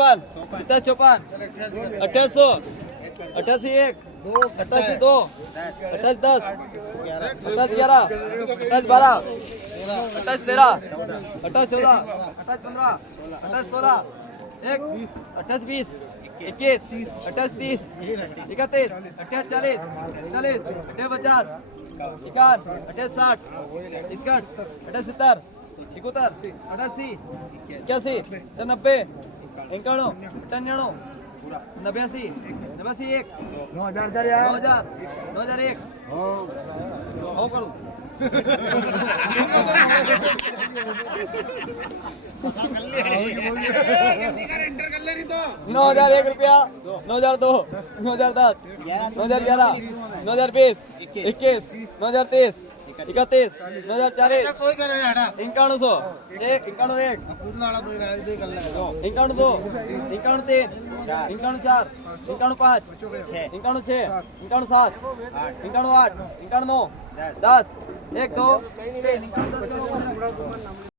54 88 88 1 88 2 88 10 88 11 88 12 28 13 28 14 28 15 28 16 1 28 20 21 28 30 31 28 40 41 28 50 51 28 60 61 28 70 71 88 81 90 91 98 89 89 1 9000 9001 हो करूं 9001 रुपया 9002 9010 9011 9020 21 9023 31 9040 51 1 51 51 2 51 3 51 4 51 5 51 6 51 7 51 8 51 9 10 1 2 3